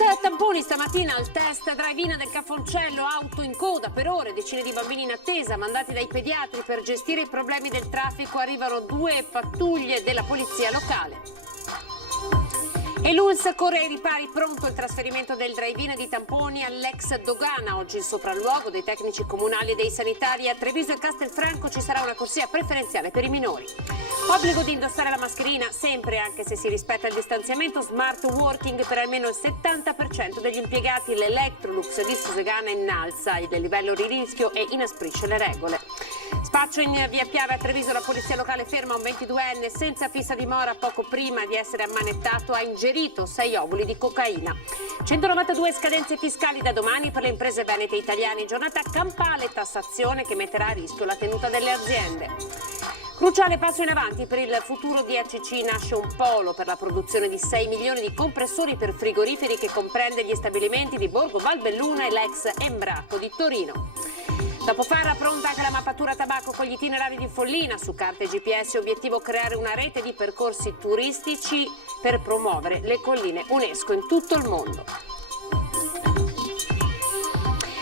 Tamponi stamattina al test drive-in del Cafoncello, auto in coda per ore, decine di bambini in attesa, mandati dai pediatri per gestire i problemi del traffico, arrivano 2 pattuglie della polizia locale. E l'ULSS corre ai ripari, pronto il trasferimento del drive-in di Tamponi all'ex Dogana. Oggi il sopralluogo dei tecnici comunali e dei sanitari. A Treviso e Castelfranco ci sarà una corsia preferenziale per i minori. Obbligo di indossare la mascherina sempre, anche se si rispetta il distanziamento. Smart working per almeno il 70% degli impiegati. L'Electrolux di Susegana innalza il livello di rischio e inasprisce le regole. Spaccio in via Piave a Treviso, la polizia locale ferma un 22enne senza fissa dimora poco prima di essere ammanettato. Ha ingerito 6 ovuli di cocaina. 192 scadenze fiscali da domani per le imprese venete italiane. Giornata campale, tassazione che metterà a rischio la tenuta delle aziende. Cruciale passo in avanti per il futuro di ACC. Nasce un polo per la produzione di 6 milioni di compressori per frigoriferi che comprende gli stabilimenti di Borgo Valbelluna e l'ex Embraco di Torino. Dopo Fara pronta anche la mappatura tabacco con gli itinerari di Follina su carte GPS, obiettivo creare una rete di percorsi turistici per promuovere le colline UNESCO in tutto il mondo.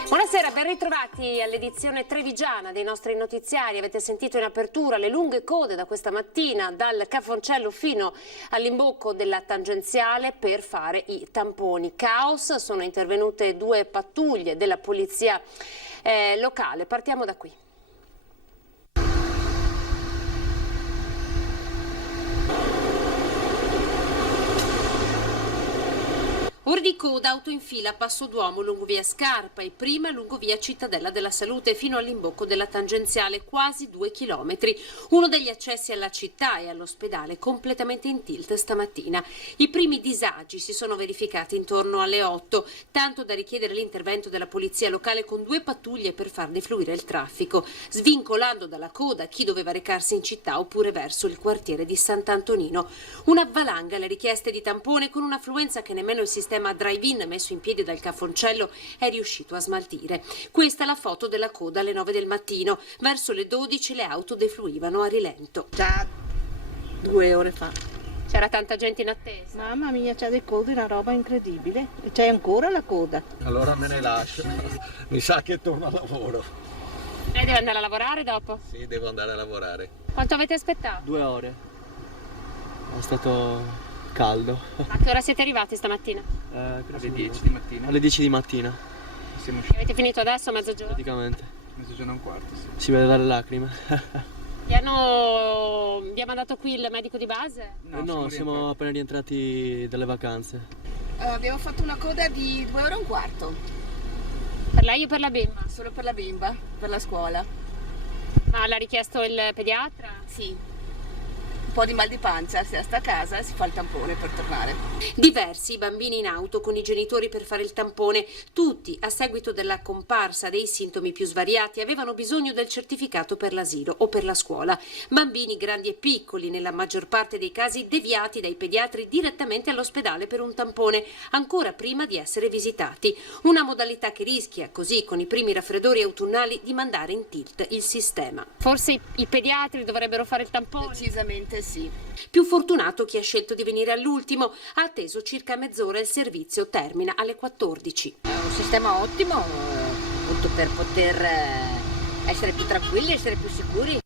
Buonasera, ben ritrovati all'edizione trevigiana dei nostri notiziari. Avete sentito in apertura le lunghe code da questa mattina dal Cafoncello fino all'imbocco della tangenziale per fare i tamponi. Caos, sono intervenute 2 pattuglie della polizia locale. Partiamo da qui. Ore di coda, auto in fila, Passo d'Uomo, lungo via Scarpa e prima lungo via Cittadella della Salute fino all'imbocco della tangenziale, quasi 2 chilometri. Uno degli accessi alla città e all'ospedale completamente in tilt stamattina. I primi disagi si sono verificati intorno alle 8, tanto da richiedere l'intervento della polizia locale con 2 pattuglie per far defluire il traffico, svincolando dalla coda chi doveva recarsi in città oppure verso il quartiere di Sant'Antonino. Una valanga alle richieste di tampone con un'affluenza che nemmeno il sistema drive-in messo in piedi dal Cafoncello è riuscito a smaltire. Questa è la foto della coda alle 9 del mattino. Verso le 12 le auto defluivano a rilento. Già 2 ore fa. C'era tanta gente in attesa. Mamma mia, c'è dei code, una roba incredibile. E c'è ancora la coda. Allora me ne lascio. Mi sa che torno a lavoro. Lei deve andare a lavorare dopo? Sì, devo andare a lavorare. Quanto avete aspettato? 2 ore. È stato caldo. A che ora siete arrivati stamattina? Alle 10 di mattina. Alle 10 di mattina, Siamo usciti Avete finito adesso, mezzogiorno? praticamente. mezzogiorno e un quarto, sì. Si vede dalle lacrime. Vi ha mandato qui il medico di base? No, siamo appena rientrati dalle vacanze. Abbiamo fatto una coda di 2 ore e un quarto. Per lei o per la bimba? Solo per la bimba, per la scuola. Ma l'ha richiesto il pediatra? Sì. Un po' di mal di pancia, se sta a casa si fa il tampone per tornare. Diversi i bambini in auto con i genitori per fare il tampone. Tutti, a seguito della comparsa dei sintomi più svariati, avevano bisogno del certificato per l'asilo o per la scuola. Bambini grandi e piccoli, nella maggior parte dei casi deviati dai pediatri direttamente all'ospedale per un tampone, ancora prima di essere visitati. Una modalità che rischia, così con i primi raffreddori autunnali, di mandare in tilt il sistema. Forse i pediatri dovrebbero fare il tampone? Decisamente sì. Più fortunato chi ha scelto di venire all'ultimo, ha atteso circa mezz'ora, il servizio termina alle 14. È un sistema ottimo appunto per poter essere più tranquilli, essere più sicuri.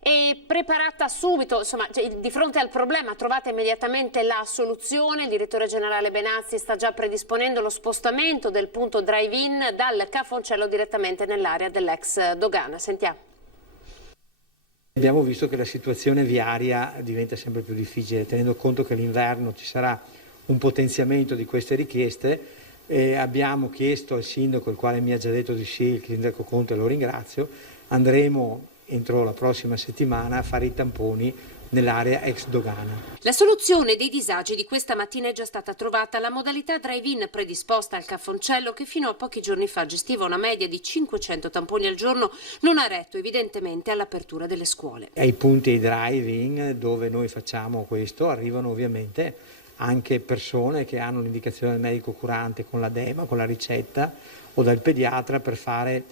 E preparata subito, insomma, di fronte al problema trovate immediatamente la soluzione. Il direttore generale Benazzi sta già predisponendo lo spostamento del punto drive-in dal Cafoncello direttamente nell'area dell'ex Dogana. Sentiamo. Abbiamo visto che la situazione viaria diventa sempre più difficile, tenendo conto che l'inverno ci sarà un potenziamento di queste richieste. Abbiamo chiesto al sindaco, il quale mi ha già detto di sì, il sindaco Conte, lo ringrazio, andremo entro la prossima settimana a fare i tamponi nell'area ex Dogana. La soluzione dei disagi di questa mattina è già stata trovata. La modalità drive-in predisposta al Cafoncello, che fino a pochi giorni fa gestiva una media di 500 tamponi al giorno, non ha retto evidentemente all'apertura delle scuole. Ai punti drive-in dove noi facciamo questo arrivano ovviamente anche persone che hanno l'indicazione del medico curante con l'edema, con la ricetta o dal pediatra per fare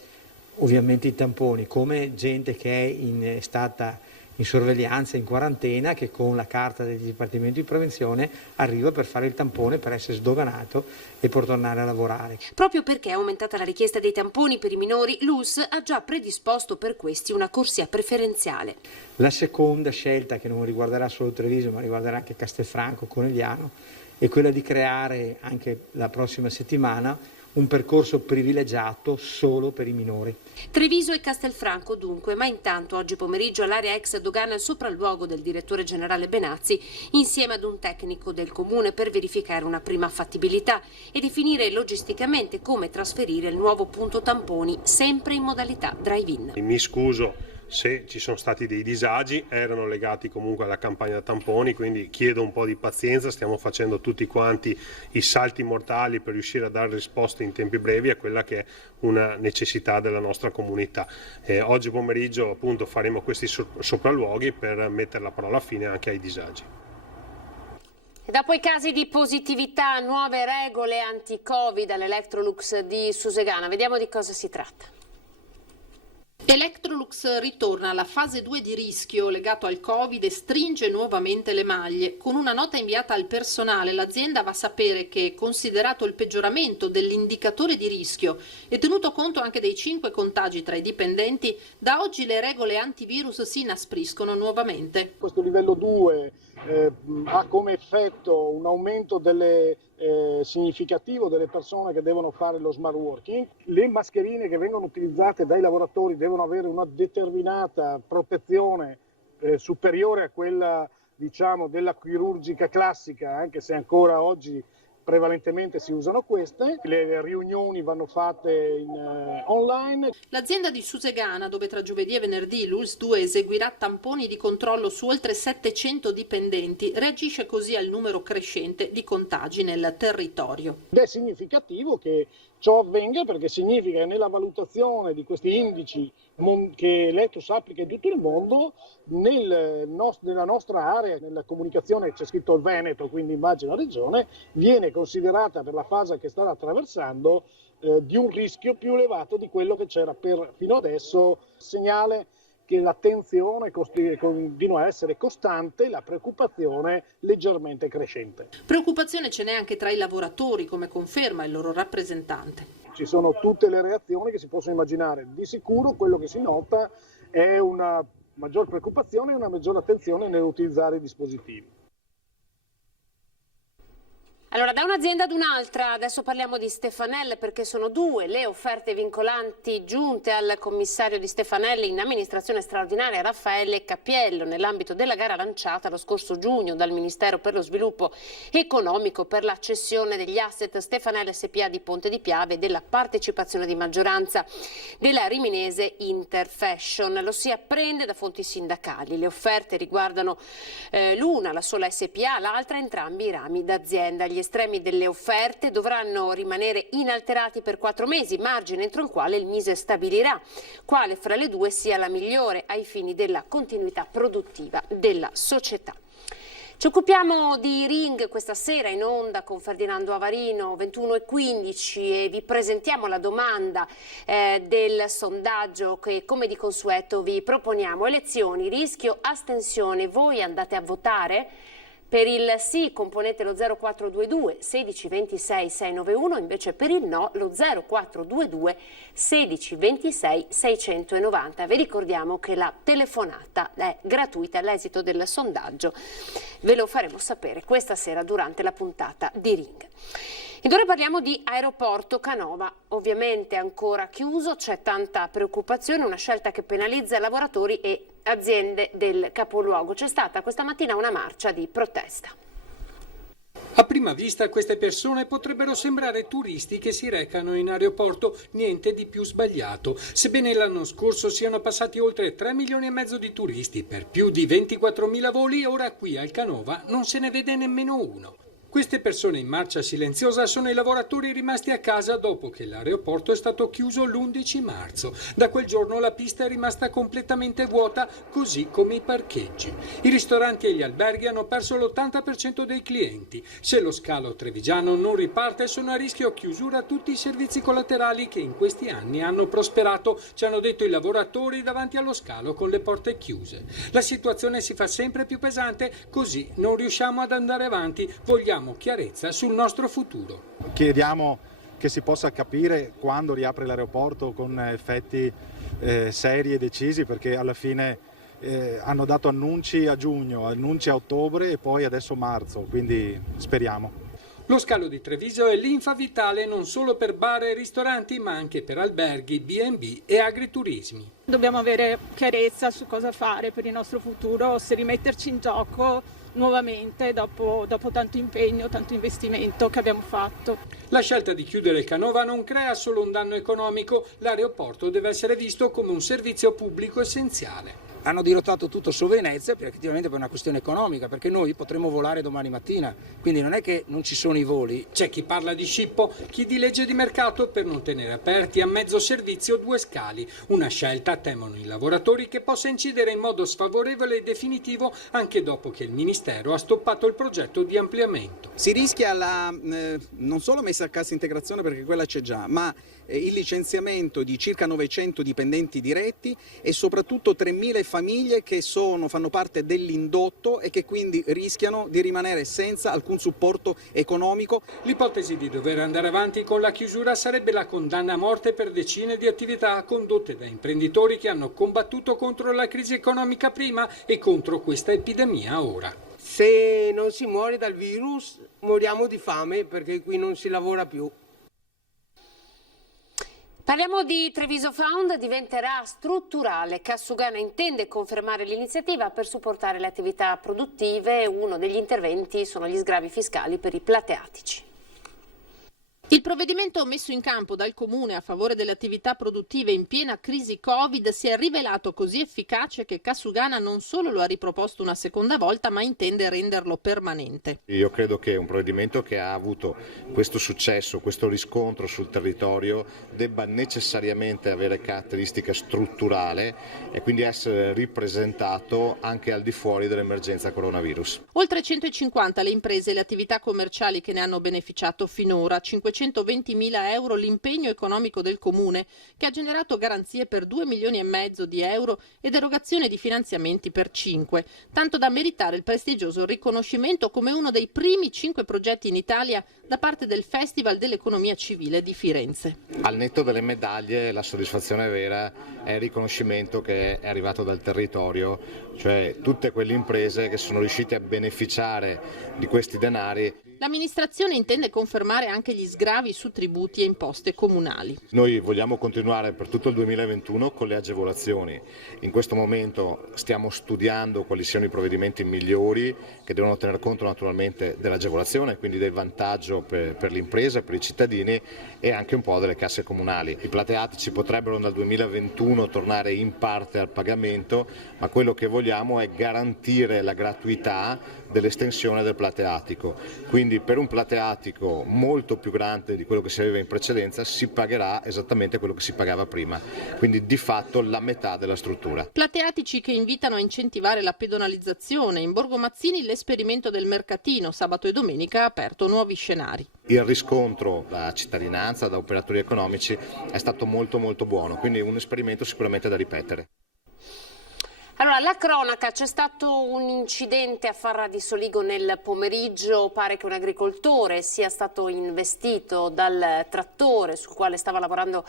ovviamente i tamponi, come gente che è stata in sorveglianza, in quarantena, che con la carta del Dipartimento di Prevenzione arriva per fare il tampone, per essere sdoganato e per tornare a lavorare. Proprio perché è aumentata la richiesta dei tamponi per i minori, l'ULSS ha già predisposto per questi una corsia preferenziale. La seconda scelta, che non riguarderà solo Treviso ma riguarderà anche Castelfranco, Conegliano, è quella di creare anche la prossima settimana un percorso privilegiato solo per i minori. Treviso e Castelfranco dunque, ma intanto oggi pomeriggio all'area ex dogana il sopralluogo del direttore generale Benazzi insieme ad un tecnico del comune per verificare una prima fattibilità e definire logisticamente come trasferire il nuovo punto tamponi sempre in modalità drive-in. Mi scuso se ci sono stati dei disagi, erano legati comunque alla campagna tamponi, quindi chiedo un po' di pazienza, stiamo facendo tutti quanti i salti mortali per riuscire a dare risposte in tempi brevi a quella che è una necessità della nostra comunità. Oggi pomeriggio appunto faremo questi sopralluoghi per mettere la parola fine anche ai disagi. E dopo i casi di positività, nuove regole anti-Covid all'Electrolux di Susegana, vediamo di cosa si tratta. Electrolux ritorna alla fase 2 di rischio legato al Covid e stringe nuovamente le maglie. Con una nota inviata al personale, l'azienda va a sapere che, considerato il peggioramento dell'indicatore di rischio e tenuto conto anche dei 5 contagi tra i dipendenti, da oggi le regole antivirus si inaspriscono nuovamente. Questo livello 2 ha come effetto un aumento significativo delle persone che devono fare lo smart working. Le mascherine che vengono utilizzate dai lavoratori devono avere una determinata protezione superiore a quella, diciamo, della chirurgica classica, anche se ancora oggi prevalentemente si usano queste. Le riunioni vanno fatte online. L'azienda di Susegana, dove tra giovedì e venerdì l'ULSS 2 eseguirà tamponi di controllo su oltre 700 dipendenti, reagisce così al numero crescente di contagi nel territorio. Ed è significativo che ciò avvenga, perché significa che nella valutazione di questi indici che l'Electrolux applica in tutto il mondo, nella nostra area, nella comunicazione c'è scritto il Veneto, quindi immagino la regione, viene considerata per la fase che sta attraversando di un rischio più elevato di quello che c'era fino adesso, segnale che l'attenzione continua a essere costante, la preoccupazione leggermente crescente. Preoccupazione ce n'è anche tra i lavoratori, come conferma il loro rappresentante. Ci sono tutte le reazioni che si possono immaginare. Di sicuro quello che si nota è una maggior preoccupazione e una maggiore attenzione nell'utilizzare i dispositivi. Allora, da un'azienda ad un'altra, adesso parliamo di Stefanel, perché sono 2 le offerte vincolanti giunte al commissario di Stefanel in amministrazione straordinaria Raffaele Cappiello nell'ambito della gara lanciata lo scorso giugno dal Ministero per lo Sviluppo Economico per la cessione degli asset Stefanel SPA di Ponte di Piave e della partecipazione di maggioranza della riminese Interfashion. Lo si apprende da fonti sindacali. Le offerte riguardano l'una, la sola SPA, l'altra entrambi i rami d'azienda. Gli estremi delle offerte dovranno rimanere inalterati per 4 mesi, margine entro il quale il Mise stabilirà quale fra le due sia la migliore ai fini della continuità produttiva della società. Ci occupiamo di Ring questa sera in onda con Ferdinando Avarino, 21:15, e vi presentiamo la domanda del sondaggio che, come di consueto, vi proponiamo. Elezioni, rischio, astensione, voi andate a votare? Per il sì componete lo 0422 16 26 691, invece per il no lo 0422 16 26 690. Vi ricordiamo che la telefonata è gratuita all'esito del sondaggio. Ve lo faremo sapere questa sera durante la puntata di Ring. Ed ora parliamo di aeroporto Canova, ovviamente ancora chiuso, c'è tanta preoccupazione, una scelta che penalizza lavoratori e aziende del capoluogo. C'è stata questa mattina una marcia di protesta. A prima vista queste persone potrebbero sembrare turisti che si recano in aeroporto, niente di più sbagliato. Sebbene l'anno scorso siano passati oltre 3 milioni e mezzo di turisti per più di 24.000 voli, ora qui al Canova non se ne vede nemmeno uno. Queste persone in marcia silenziosa sono i lavoratori rimasti a casa dopo che l'aeroporto è stato chiuso l'11 marzo. Da quel giorno la pista è rimasta completamente vuota, così come i parcheggi. I ristoranti e gli alberghi hanno perso l'80% dei clienti. Se lo scalo trevigiano non riparte, sono a rischio chiusura tutti i servizi collaterali che in questi anni hanno prosperato, ci hanno detto i lavoratori davanti allo scalo con le porte chiuse. La situazione si fa sempre più pesante, così non riusciamo ad andare avanti. Vogliamo chiarezza sul nostro futuro. Chiediamo che si possa capire quando riapre l'aeroporto con effetti seri e decisi, perché alla fine hanno dato annunci a giugno, annunci a ottobre e poi adesso marzo, quindi speriamo. Lo scalo di Treviso è linfa vitale non solo per bar e ristoranti, ma anche per alberghi, B&B e agriturismi. Dobbiamo avere chiarezza su cosa fare per il nostro futuro, se rimetterci in gioco nuovamente dopo tanto impegno, tanto investimento che abbiamo fatto. La scelta di chiudere il Canova non crea solo un danno economico, l'aeroporto deve essere visto come un servizio pubblico essenziale. Hanno dirottato tutto su Venezia effettivamente per una questione economica, perché noi potremo volare domani mattina, quindi non è che non ci sono i voli. C'è chi parla di scippo, chi di legge di mercato per non tenere aperti a mezzo servizio 2 scali. Una scelta, temono i lavoratori, che possa incidere in modo sfavorevole e definitivo anche dopo che il Ministero ha stoppato il progetto di ampliamento. Si rischia non solo messa a cassa integrazione, perché quella c'è già, ma il licenziamento di circa 900 dipendenti diretti e soprattutto 3.000 famiglie che fanno parte dell'indotto e che quindi rischiano di rimanere senza alcun supporto economico. L'ipotesi di dover andare avanti con la chiusura sarebbe la condanna a morte per decine di attività condotte da imprenditori che hanno combattuto contro la crisi economica prima e contro questa epidemia ora. Se non si muore dal virus, moriamo di fame, perché qui non si lavora più. Parliamo di Treviso Found, diventerà strutturale. Cassugana intende confermare l'iniziativa per supportare le attività produttive. Uno degli interventi sono gli sgravi fiscali per i plateatici. Il provvedimento messo in campo dal Comune a favore delle attività produttive in piena crisi Covid si è rivelato così efficace che Cassugana non solo lo ha riproposto una seconda volta, ma intende renderlo permanente. Io credo che un provvedimento che ha avuto questo successo, questo riscontro sul territorio, debba necessariamente avere caratteristica strutturale e quindi essere ripresentato anche al di fuori dell'emergenza coronavirus. Oltre 150 le imprese e le attività commerciali che ne hanno beneficiato finora, 520.000 euro l'impegno economico del Comune, che ha generato garanzie per 2,5 milioni di euro ed erogazione di finanziamenti per 5, tanto da meritare il prestigioso riconoscimento come uno dei primi 5 progetti in Italia da parte del Festival dell'Economia Civile di Firenze. Al netto delle medaglie, la soddisfazione vera è il riconoscimento che è arrivato dal territorio, cioè tutte quelle imprese che sono riuscite a beneficiare di questi denari. L'amministrazione intende confermare anche gli sgravi su tributi e imposte comunali. Noi vogliamo continuare per tutto il 2021 con le agevolazioni. In questo momento stiamo studiando quali siano i provvedimenti migliori che devono tener conto naturalmente dell'agevolazione, quindi del vantaggio per l'impresa, per i cittadini e anche un po' delle casse comunali. I plateatici potrebbero dal 2021 tornare in parte al pagamento, ma quello che vogliamo è garantire la gratuità dell'estensione del plateatico. Quindi per un plateatico molto più grande di quello che si aveva in precedenza si pagherà esattamente quello che si pagava prima, quindi di fatto la metà della struttura. Plateatici che invitano a incentivare la pedonalizzazione. In Borgo Mazzini l'esperimento del mercatino, sabato e domenica ha aperto nuovi scenari. Il riscontro da cittadinanza, da operatori economici è stato molto buono, quindi un esperimento sicuramente da ripetere. Allora, la cronaca, c'è stato un incidente a Farra di Soligo nel pomeriggio, pare che un agricoltore sia stato investito dal trattore sul quale stava lavorando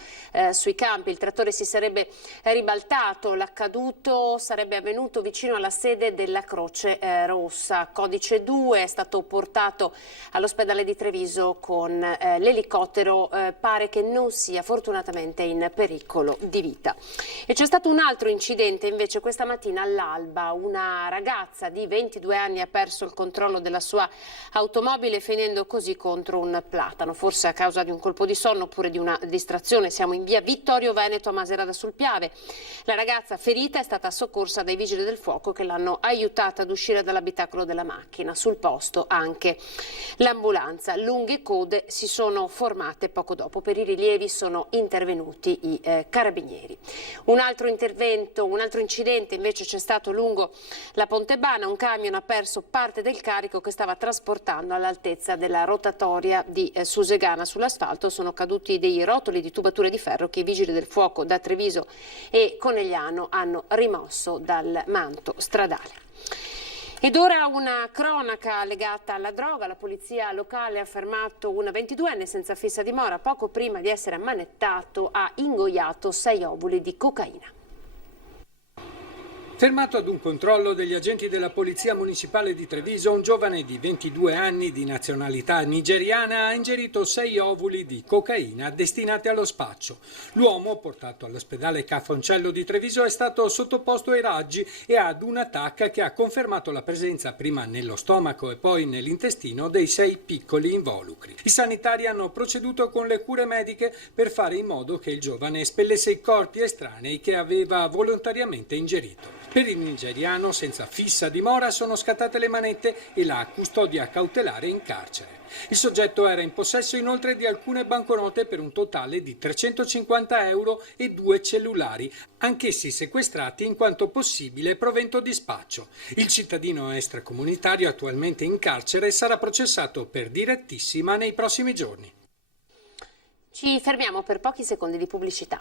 sui campi, il trattore si sarebbe ribaltato, l'accaduto sarebbe avvenuto vicino alla sede della Croce Rossa, codice 2, è stato portato all'ospedale di Treviso con l'elicottero, pare che non sia fortunatamente in pericolo di vita. E c'è stato un altro incidente invece questa mattina stamattina all'alba una ragazza di 22 anni ha perso il controllo della sua automobile finendo così contro un platano, forse a causa di un colpo di sonno oppure di una distrazione. Siamo in via Vittorio Veneto a Macerata sul Piave. La ragazza ferita è stata soccorsa dai vigili del fuoco che l'hanno aiutata ad uscire dall'abitacolo della macchina. Sul posto anche l'ambulanza. Lunghe code si sono formate poco dopo. Per i rilievi sono intervenuti i carabinieri. Un altro incidente invece c'è stato lungo la Pontebana. Un camion ha perso parte del carico che stava trasportando all'altezza della rotatoria di Susegana. Sull'asfalto sono caduti dei rotoli di tubature di ferro che i vigili del fuoco da Treviso e Conegliano hanno rimosso dal manto stradale. Ed ora una cronaca legata alla droga. La polizia locale ha fermato un 22enne senza fissa dimora. Poco prima di essere ammanettato ha ingoiato 6 ovuli di cocaina. Fermato ad un controllo degli agenti della Polizia Municipale di Treviso, un giovane di 22 anni di nazionalità nigeriana ha ingerito 6 ovuli di cocaina destinati allo spaccio. L'uomo, portato all'ospedale Cafoncello di Treviso, è stato sottoposto ai raggi e ad una TAC che ha confermato la presenza prima nello stomaco e poi nell'intestino dei 6 piccoli involucri. I sanitari hanno proceduto con le cure mediche per fare in modo che il giovane espellesse i corpi estranei che aveva volontariamente ingerito. Per il nigeriano senza fissa dimora sono scattate le manette e la custodia cautelare in carcere. Il soggetto era in possesso inoltre di alcune banconote per un totale di 350 euro e 2 cellulari, anch'essi sequestrati in quanto possibile provento di spaccio. Il cittadino extracomunitario attualmente in carcere sarà processato per direttissima nei prossimi giorni. Ci fermiamo per pochi secondi di pubblicità.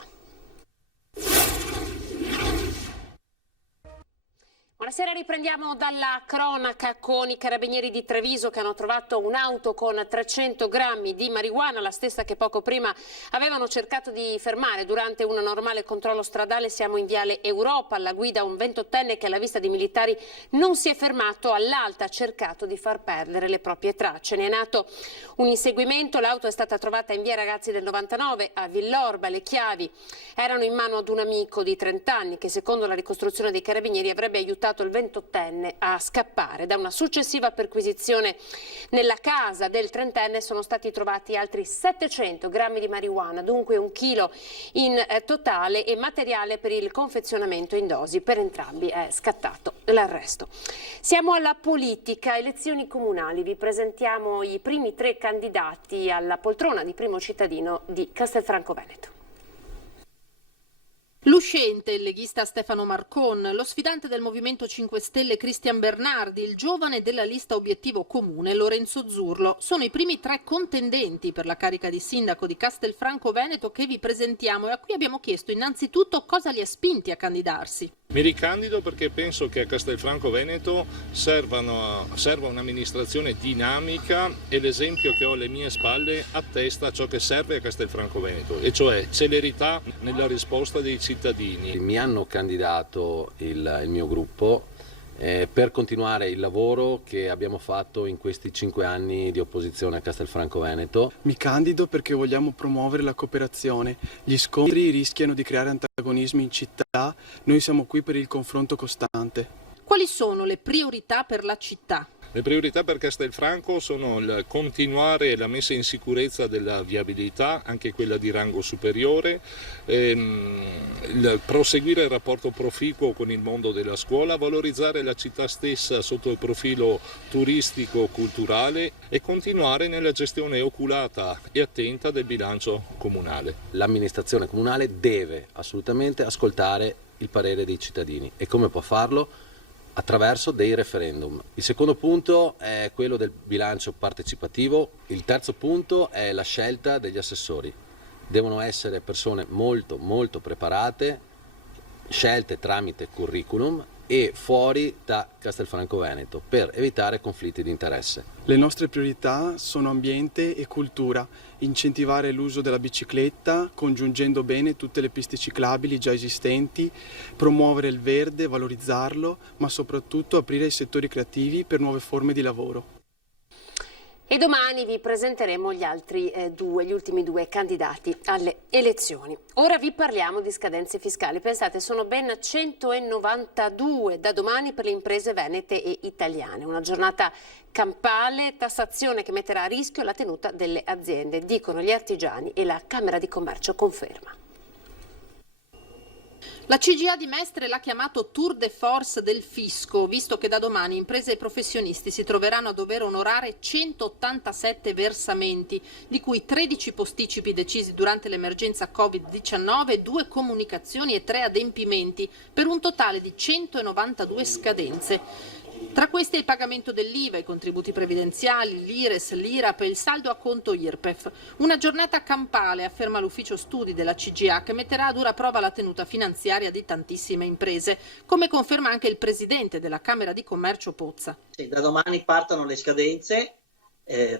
Buonasera, riprendiamo dalla cronaca con i carabinieri di Treviso che hanno trovato un'auto con 300 grammi di marijuana, la stessa che poco prima avevano cercato di fermare durante un normale controllo stradale. Siamo in viale Europa, alla guida un 28enne che alla vista di militari non si è fermato all'alta, ha cercato di far perdere le proprie tracce. Ne è nato un inseguimento, l'auto è stata trovata in via Ragazzi del 99 a Villorba, le chiavi erano in mano ad un amico di 30 anni che secondo la ricostruzione dei carabinieri avrebbe aiutato il 28enne a scappare. Da una successiva perquisizione nella casa del 30enne sono stati trovati altri 700 grammi di marijuana, dunque 1 chilo in totale, e materiale per il confezionamento in dosi. Per entrambi è scattato l'arresto. Siamo alla politica, elezioni comunali. Vi presentiamo i primi 3 candidati alla poltrona di primo cittadino di Castelfranco Veneto. L'uscente, il leghista Stefano Marcon, lo sfidante del Movimento 5 Stelle Cristian Bernardi, il giovane della lista Obiettivo Comune Lorenzo Zurlo sono i primi 3 contendenti per la carica di sindaco di Castelfranco Veneto che vi presentiamo, e a cui abbiamo chiesto innanzitutto cosa li ha spinti a candidarsi. Mi ricandido perché penso che a Castelfranco Veneto serva un'amministrazione dinamica, e l'esempio che ho alle mie spalle attesta ciò che serve a Castelfranco Veneto, e cioè celerità nella risposta dei cittadini. Mi hanno candidato il mio gruppo per continuare il lavoro che abbiamo fatto in questi 5 anni di opposizione a Castelfranco Veneto. Mi candido perché vogliamo promuovere la cooperazione. Gli scontri rischiano di creare antagonismi in città, noi siamo qui per il confronto costante. Quali sono le priorità per la città? Le priorità per Castelfranco sono il continuare la messa in sicurezza della viabilità, anche quella di rango superiore, il proseguire il rapporto proficuo con il mondo della scuola, valorizzare la città stessa sotto il profilo turistico-culturale e continuare nella gestione oculata e attenta del bilancio comunale. L'amministrazione comunale deve assolutamente ascoltare il parere dei cittadini. E come può farlo? Attraverso dei referendum. Il secondo punto è quello del bilancio partecipativo. Il terzo punto è la scelta degli assessori. Devono essere persone molto preparate, scelte tramite curriculum e fuori da Castelfranco Veneto per evitare conflitti di interesse. Le nostre priorità sono ambiente e cultura, incentivare l'uso della bicicletta congiungendo bene tutte le piste ciclabili già esistenti, promuovere il verde, valorizzarlo, ma soprattutto aprire i settori creativi per nuove forme di lavoro. E domani vi presenteremo gli ultimi due candidati alle elezioni. Ora vi parliamo di scadenze fiscali. Pensate, sono ben 192 da domani per le imprese venete e italiane. Una giornata campale, tassazione che metterà a rischio la tenuta delle aziende, dicono gli artigiani e la Camera di Commercio conferma. La CGA di Mestre l'ha chiamato tour de force del fisco, visto che da domani imprese e professionisti si troveranno a dover onorare 187 versamenti, di cui 13 posticipi decisi durante l'emergenza Covid-19, 2 comunicazioni e 3 adempimenti, per un totale di 192 scadenze. Tra queste il pagamento dell'IVA, i contributi previdenziali, l'IRES, l'IRAP e il saldo a conto IRPEF. Una giornata campale, afferma l'ufficio studi della CGA, che metterà a dura prova la tenuta finanziaria di tantissime imprese, come conferma anche il presidente della Camera di Commercio Pozza. Sì, da domani partono le scadenze,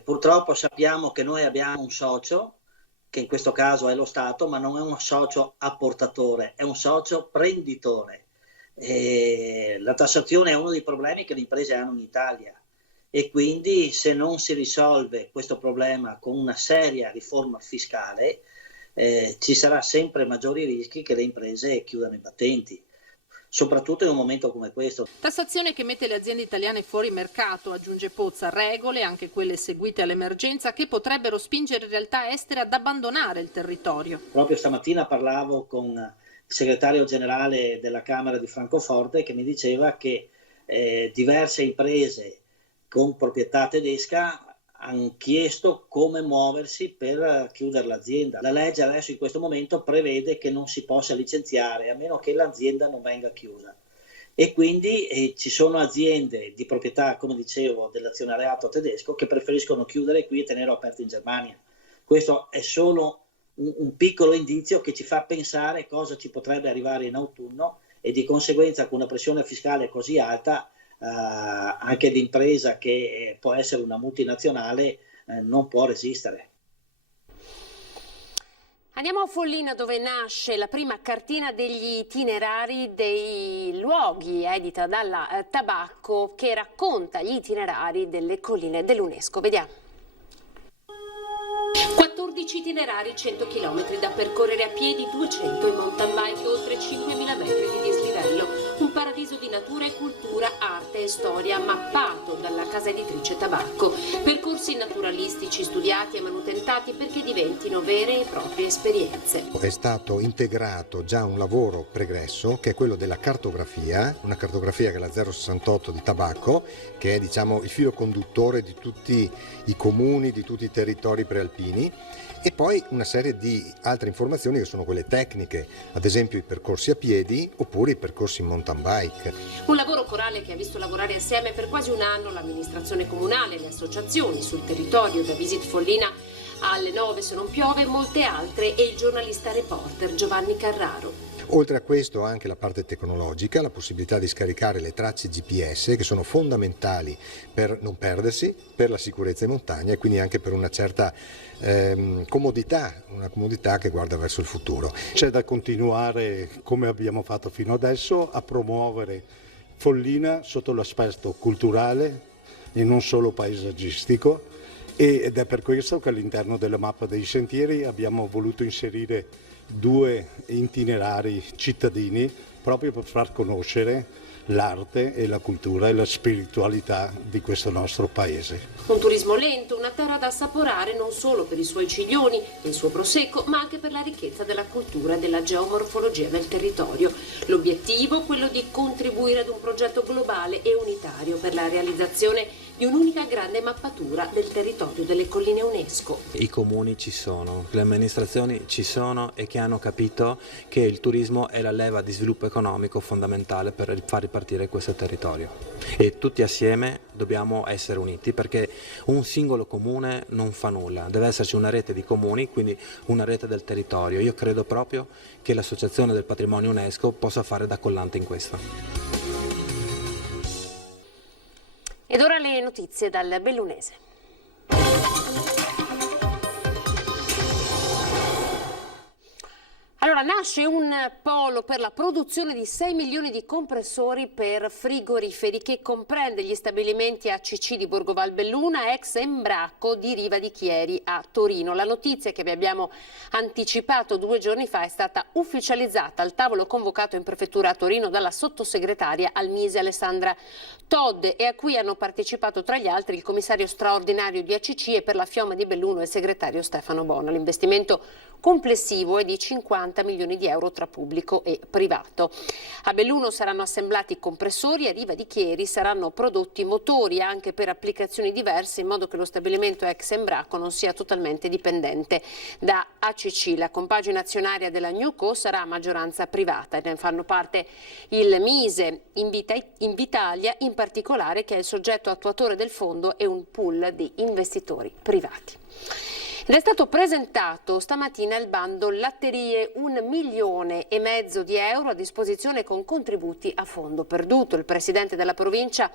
purtroppo sappiamo che noi abbiamo un socio, che in questo caso è lo Stato, ma non è un socio apportatore, è un socio prenditore. La tassazione è uno dei problemi che le imprese hanno in Italia e quindi se non si risolve questo problema con una seria riforma fiscale ci sarà sempre maggiori rischi che le imprese chiudano i battenti, soprattutto in un momento come questo. Tassazione che mette le aziende italiane fuori mercato, aggiunge Pozza, regole, anche quelle seguite all'emergenza, che potrebbero spingere realtà estere ad abbandonare il territorio. Proprio stamattina parlavo con il segretario generale della Camera di Francoforte che mi diceva che diverse imprese con proprietà tedesca hanno chiesto come muoversi per chiudere l'azienda. La legge adesso in questo momento prevede che non si possa licenziare a meno che l'azienda non venga chiusa e quindi ci sono aziende di proprietà, come dicevo, dell'azionariato tedesco che preferiscono chiudere qui e tenerlo aperto in Germania. Questo è solo un piccolo indizio che ci fa pensare cosa ci potrebbe arrivare in autunno e di conseguenza con una pressione fiscale così alta anche l'impresa che può essere una multinazionale non può resistere. Andiamo a Follina dove nasce la prima cartina degli itinerari dei luoghi edita dalla Tabacco che racconta gli itinerari delle colline dell'UNESCO. Vediamo. 14 itinerari, 100 km da percorrere a piedi, 200 in mountain bike, oltre 5.000 metri di dislivello. Un paradiso di natura e cultura, arte e storia mappato dalla casa editrice Tabacco. Percorsi naturalistici studiati e manutentati perché diventino vere e proprie esperienze. È stato integrato già un lavoro pregresso che è quello della cartografia, una cartografia che è la 068 di Tabacco, che è diciamo il filo conduttore di tutti i comuni, di tutti i territori prealpini. E poi una serie di altre informazioni che sono quelle tecniche, ad esempio i percorsi a piedi oppure i percorsi in mountain bike. Un lavoro corale che ha visto lavorare assieme per quasi un anno l'amministrazione comunale, le associazioni sul territorio, da Visit Follina alle 9 se non piove, molte altre, e il giornalista reporter Giovanni Carraro. Oltre a questo anche la parte tecnologica, la possibilità di scaricare le tracce GPS che sono fondamentali per non perdersi, per la sicurezza in montagna e quindi anche per una certa comodità, una comodità che guarda verso il futuro. C'è da continuare, come abbiamo fatto fino adesso, a promuovere Follina sotto l'aspetto culturale e non solo paesaggistico ed è per questo che all'interno della mappa dei sentieri abbiamo voluto inserire 2 itinerari cittadini proprio per far conoscere l'arte e la cultura e la spiritualità di questo nostro paese. Un turismo lento, una terra da assaporare non solo per i suoi ciglioni e il suo prosecco, ma anche per la ricchezza della cultura e della geomorfologia del territorio. L'obiettivo, quello di contribuire ad un progetto globale e unitario per la realizzazione di un'unica grande mappatura del territorio delle colline UNESCO. I comuni ci sono, le amministrazioni ci sono e che hanno capito che il turismo è la leva di sviluppo economico fondamentale per far ripartire questo territorio. E tutti assieme dobbiamo essere uniti perché un singolo comune non fa nulla, deve esserci una rete di comuni, quindi una rete del territorio. Io credo proprio che l'Associazione del Patrimonio UNESCO possa fare da collante in questo. Ed ora le notizie dal Bellunese. Allora, Allora, nasce un polo per la produzione di 6 milioni di compressori per frigoriferi che comprende gli stabilimenti ACC di Borgo Valbelluna, ex Embraco di Riva di Chieri a Torino. La notizia che vi abbiamo anticipato 2 giorni fa è stata ufficializzata al tavolo convocato in prefettura a Torino dalla sottosegretaria al MISE Alessandra Todde e a cui hanno partecipato tra gli altri il commissario straordinario di ACC e per la Fiomma di Belluno e il segretario Stefano Bona. L'investimento complessivo è di 50 milioni di euro tra pubblico e privato. A Belluno saranno assemblati compressori e a Riva di Chieri saranno prodotti motori anche per applicazioni diverse in modo che lo stabilimento ex Embraco non sia totalmente dipendente da ACC. La compagine azionaria della Newco sarà a maggioranza privata e ne fanno parte il MISE, Invitalia in particolare, che è il soggetto attuatore del fondo, e un pool di investitori privati. Ed è stato presentato stamattina il bando Latterie, 1,5 milioni di euro a disposizione con contributi a fondo perduto. Il presidente della provincia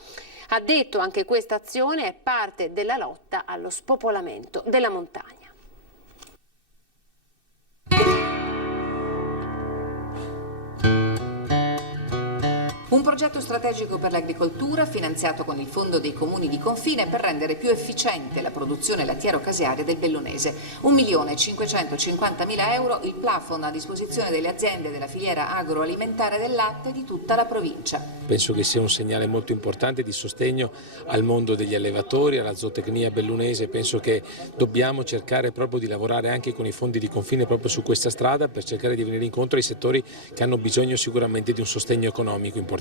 ha detto anche questa azione è parte della lotta allo spopolamento della montagna. Un progetto strategico per l'agricoltura finanziato con il Fondo dei Comuni di Confine per rendere più efficiente la produzione lattiero-casearia del Bellunese. 1.550.000 euro il plafond a disposizione delle aziende della filiera agroalimentare del latte di tutta la provincia. Penso che sia un segnale molto importante di sostegno al mondo degli allevatori, alla zootecnia bellunese. Penso che dobbiamo cercare proprio di lavorare anche con i fondi di confine proprio su questa strada per cercare di venire incontro ai settori che hanno bisogno sicuramente di un sostegno economico importante.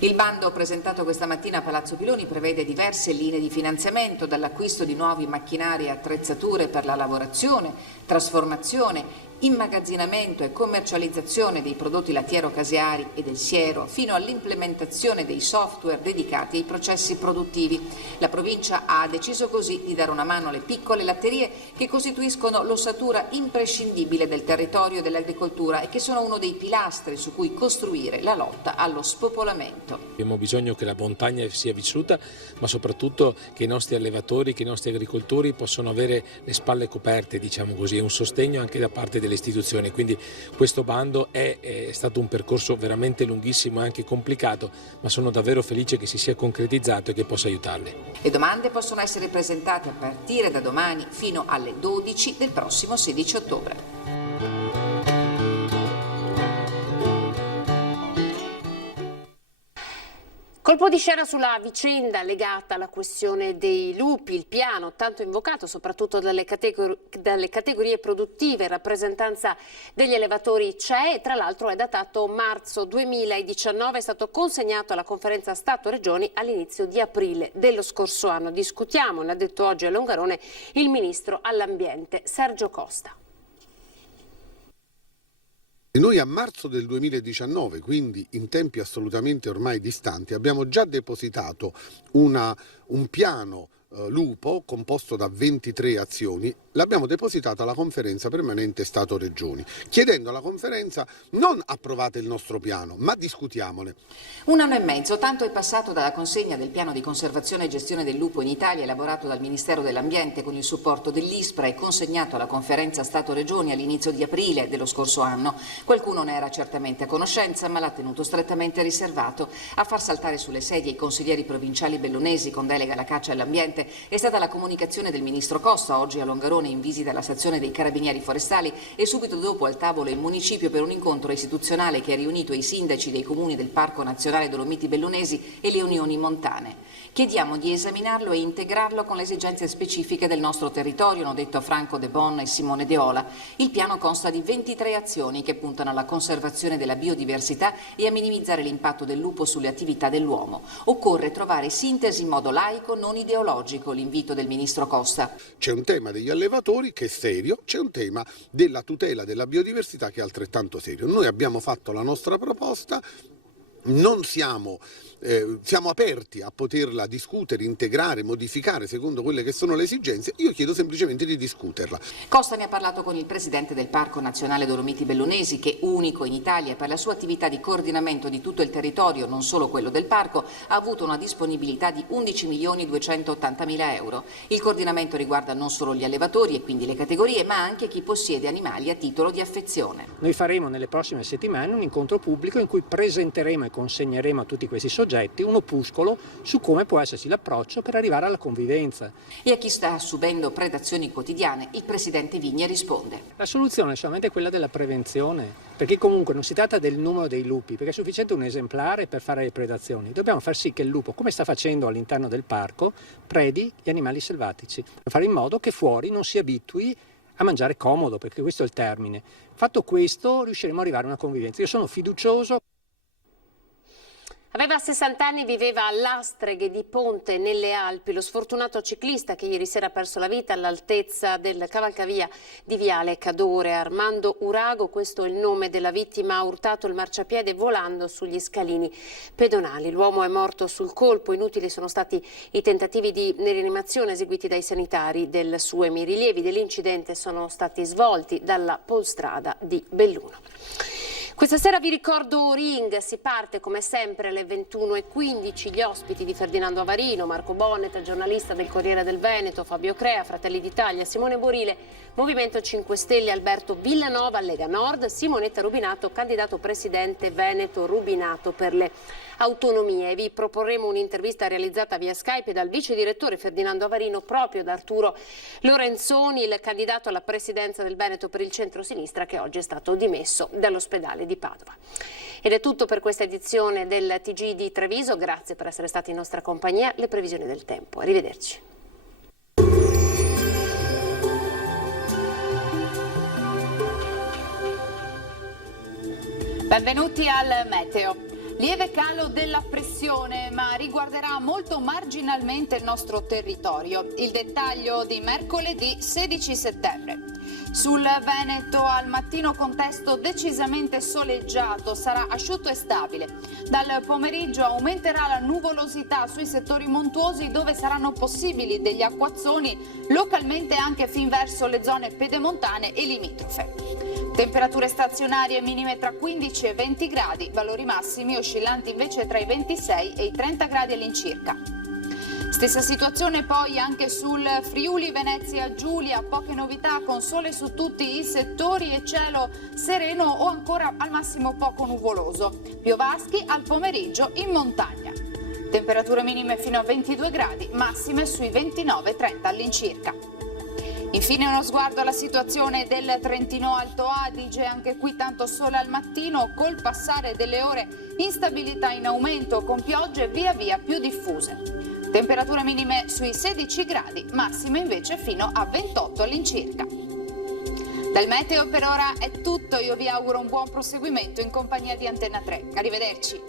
Il bando presentato questa mattina a Palazzo Piloni prevede diverse linee di finanziamento, dall'acquisto di nuovi macchinari e attrezzature per la lavorazione, trasformazione, immagazzinamento e commercializzazione dei prodotti lattiero-caseari e del siero, fino all'implementazione dei software dedicati ai processi produttivi. La provincia ha deciso così di dare una mano alle piccole latterie che costituiscono l'ossatura imprescindibile del territorio dell'agricoltura e che sono uno dei pilastri su cui costruire la lotta allo spopolamento. Abbiamo bisogno che la montagna sia vissuta, ma soprattutto che i nostri allevatori, che i nostri agricoltori possano avere le spalle coperte, diciamo così, e un sostegno anche da parte delle istituzioni. Quindi questo bando è stato un percorso veramente lunghissimo e anche complicato, ma sono davvero felice che si sia concretizzato e che possa aiutarli. Le domande possono essere presentate a partire da domani fino alle 12 del prossimo 16 ottobre. Colpo di scena sulla vicenda legata alla questione dei lupi, il piano tanto invocato soprattutto dalle categorie produttive. In rappresentanza degli allevatori c'è e tra l'altro è datato marzo 2019, è stato consegnato alla conferenza Stato-Regioni all'inizio di aprile dello scorso anno. Discutiamo, ne ha detto oggi a Longarone il ministro all'ambiente Sergio Costa. Noi a marzo del 2019, quindi in tempi assolutamente ormai distanti, abbiamo già depositato un piano lupo composto da 23 azioni. L'abbiamo depositato alla conferenza permanente Stato-Regioni, chiedendo alla conferenza non approvate il nostro piano, ma discutiamone. 1 anno e mezzo, tanto è passato dalla consegna del piano di conservazione e gestione del lupo in Italia, elaborato dal Ministero dell'Ambiente con il supporto dell'ISPRA e consegnato alla conferenza Stato-Regioni all'inizio di aprile dello scorso anno. Qualcuno ne era certamente a conoscenza, ma l'ha tenuto strettamente riservato. A far saltare sulle sedie i consiglieri provinciali bellunesi con delega alla caccia e all'ambiente è stata la comunicazione del ministro Costa, oggi a Longarone in visita alla stazione dei Carabinieri Forestali e subito dopo al tavolo il municipio per un incontro istituzionale che ha riunito i sindaci dei comuni del Parco Nazionale Dolomiti Bellunesi e le unioni montane. Chiediamo di esaminarlo e integrarlo con le esigenze specifiche del nostro territorio, hanno detto Franco De Bon e Simone De Ola. Il piano consta di 23 azioni che puntano alla conservazione della biodiversità e a minimizzare l'impatto del lupo sulle attività dell'uomo. Occorre trovare sintesi in modo laico, non ideologico, l'invito del ministro Costa. C'è un tema degli allevatori che è serio, c'è un tema della tutela della biodiversità che è altrettanto serio. Noi abbiamo fatto la nostra proposta, non siamo siamo aperti a poterla discutere, integrare, modificare secondo quelle che sono le esigenze. Io chiedo semplicemente di discuterla. Costa ne ha parlato con il presidente del Parco Nazionale Dolomiti Bellunesi, che unico in Italia per la sua attività di coordinamento di tutto il territorio, non solo quello del parco, ha avuto una disponibilità di 11.280.000 euro. Il coordinamento riguarda non solo gli allevatori e quindi le categorie, ma anche chi possiede animali a titolo di affezione. Noi faremo nelle prossime settimane un incontro pubblico in cui presenteremo e consegneremo a tutti questi soggetti un opuscolo su come può esserci l'approccio per arrivare alla convivenza. E a chi sta subendo predazioni quotidiane, il presidente Vigna risponde. La soluzione è solamente quella della prevenzione, perché comunque non si tratta del numero dei lupi, perché è sufficiente un esemplare per fare le predazioni. Dobbiamo far sì che il lupo, come sta facendo all'interno del parco, predi gli animali selvatici, per fare in modo che fuori non si abitui a mangiare comodo, perché questo è il termine. Fatto questo riusciremo ad arrivare a una convivenza. Io sono fiducioso. Aveva 60 anni, viveva a Lastreghe di Ponte nelle Alpi, lo sfortunato ciclista che ieri sera ha perso la vita all'altezza del cavalcavia di Viale Cadore. Armando Urago, questo è il nome della vittima, ha urtato il marciapiede volando sugli scalini pedonali. L'uomo è morto sul colpo, inutili sono stati i tentativi di rianimazione eseguiti dai sanitari del SUEM. I rilievi dell'incidente sono stati svolti dalla Polstrada di Belluno. Questa sera vi ricordo Ring, si parte come sempre alle 21:15, gli ospiti di Ferdinando Avarino, Marco Bonnet, il giornalista del Corriere del Veneto, Fabio Crea, Fratelli d'Italia, Simone Borile, Movimento 5 Stelle, Alberto Villanova, Lega Nord, Simonetta Rubinato, candidato presidente Veneto Rubinato per le autonomie. Vi proporremo un'intervista realizzata via Skype dal vice direttore Ferdinando Avarino proprio da Arturo Lorenzoni, il candidato alla presidenza del Veneto per il centro-sinistra che oggi è stato dimesso dall'ospedale di Padova. Ed è tutto per questa edizione del TG di Treviso, grazie per essere stati in nostra compagnia. Le previsioni del tempo, arrivederci. Benvenuti al Meteo. Lieve calo della pressione, ma riguarderà molto marginalmente il nostro territorio. Il dettaglio di mercoledì 16 settembre. Sul Veneto al mattino contesto decisamente soleggiato, sarà asciutto e stabile. Dal pomeriggio aumenterà la nuvolosità sui settori montuosi dove saranno possibili degli acquazzoni, localmente anche fin verso le zone pedemontane e limitrofe. Temperature stazionarie minime tra 15 e 20 gradi, valori massimi oscillanti invece tra i 26 e i 30 gradi all'incirca. Stessa situazione poi anche sul Friuli Venezia Giulia, poche novità con sole su tutti i settori e cielo sereno o ancora al massimo poco nuvoloso. Piovaschi al pomeriggio in montagna. Temperature minime fino a 22 gradi, massime sui 29-30 all'incirca. Infine uno sguardo alla situazione del Trentino Alto Adige, anche qui tanto sole al mattino, col passare delle ore instabilità in aumento con piogge via via più diffuse. Temperature minime sui 16 gradi, massime invece fino a 28 all'incirca. Dal meteo per ora è tutto, io vi auguro un buon proseguimento in compagnia di Antenna 3. Arrivederci.